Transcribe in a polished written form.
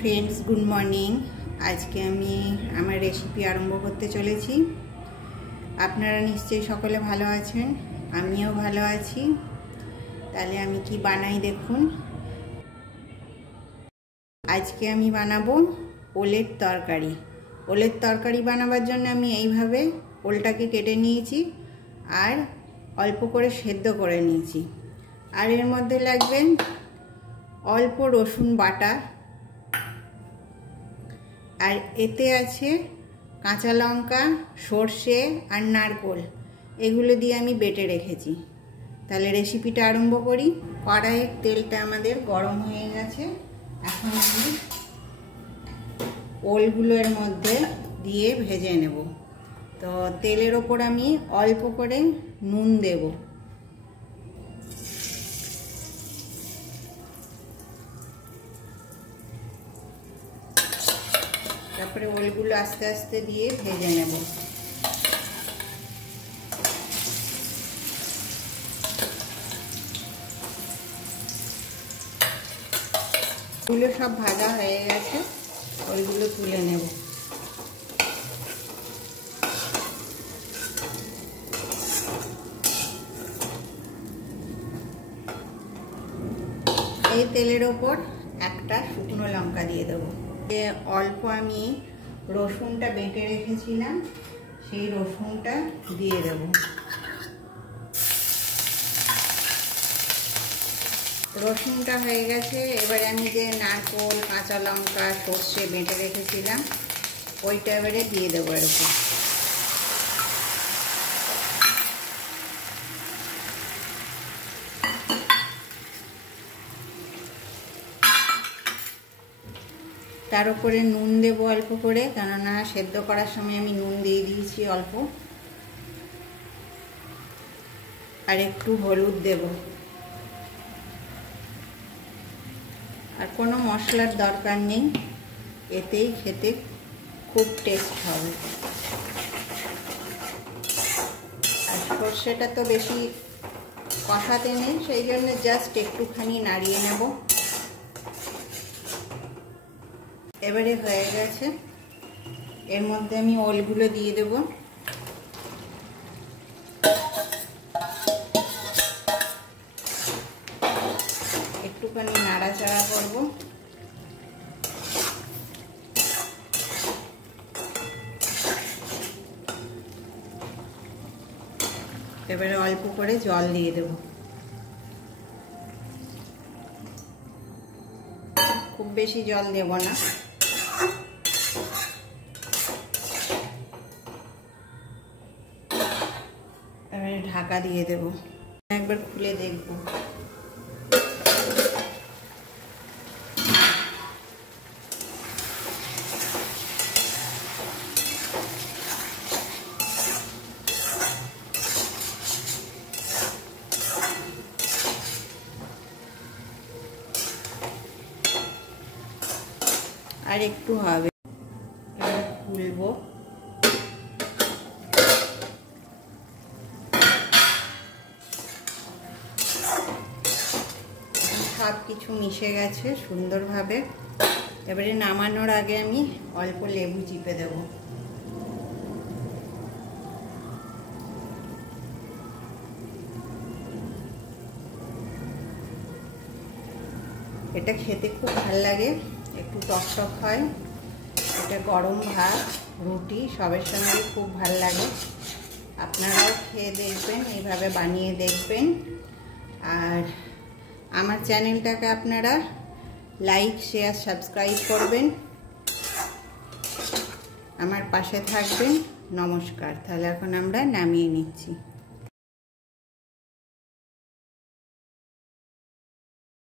Friends good morning. आज के आमार रेसिपि आरम्भ करते चलेছি। आपनारा निश्चयই सकले भालो आছেন, आमिও भालो आছি। ताहले आमी कि बानाई देखुन। आज के आमी बानाबो ओलेर तरकारी। ओलेर तरकारी बानाबार जन्य आमी এইভাবে ওলটাকে কেটে নিয়েছি আর অল্প করে সেদ্ধ করে নিয়েছি। আর এর মধ্যে লাগবেন অল্প রসুন বাটা, আর এতে আছে কাঁচা লঙ্কা, সরষে আর নারকেল, এগুলো দিয়ে আমি বেটে রেখেছি। তাহলে রেসিপিটা আরম্ভ করি। কড়াইয়ের তেলটা আমাদের গরম হয়ে গেছে। এখন আমি ওলগুলো এর মধ্যে দিয়ে ভেজে নেব। তো তেলের ওপর আমি অল্প করে নুন দেব। তারপরে ওলগুলো আস্তে আস্তে দিয়ে ভেজে নেব। ওলগুলো সব ভাজা হয়ে গেছে, ওলগুলো তুলে নেব। এই তেলের ওপর একটা শুকনো লঙ্কা দিয়ে দেবো। অল্প আমি রসুনটা বেটে রেখেছিলাম, সেই রসুনটা দিয়ে দেব। রসুনটা হয়ে গেছে। এবারে আমি যে নারকেল, কাঁচা লঙ্কা, সর্ষে বেটে রেখেছিলাম ওইটা এবারে দিয়ে দেবো এর উপর। তার উপরে নুন দেব অল্প করে, কেননা সেদ্ধ করার সময় আমি নুন দিয়ে দিয়েছি অল্প। আর একটু হলুদ দেব। আর কোনো মশলার দরকার নেই, এতেই খেতে খুব টেস্ট হবে। আর সর্ষেটা তো বেশি কষাতে নেই, সেই জন্য জাস্ট একটুখানি নাড়িয়ে নেব। এবারে হয়ে গেছে, এর মধ্যে আমি ওলগুলো দিয়ে দেব। একটুখানি নাড়াচাড়া করব। এবারে অল্প করে জল দিয়ে দেব। খুব বেশি জল দেব না। এবারে ঢাকা দিয়ে দেব। একবার খুলে দেখব। আর একটু হবে, খুলবো। সব কিছু মিশে গেছে সুন্দরভাবে। এবারে নামানোর আগে আমি অল্প লেবু চিপে দেব। এটা খেতে খুব ভালো লাগে, একটু টকটক হয়। এটা গরম ভাত, রুটি সবের সঙ্গে খুব ভালো লাগে। আপনারাও খেয়ে দেখবেন, এইভাবে বানিয়ে দেখবেন। আর আমার চ্যানেলটাকে আপনারা লাইক, শেয়ার, সাবস্ক্রাইব করবেন, আমার পাশে থাকবেন। নমস্কার। তাহলে এখন আমরা নামিয়ে নিচ্ছি।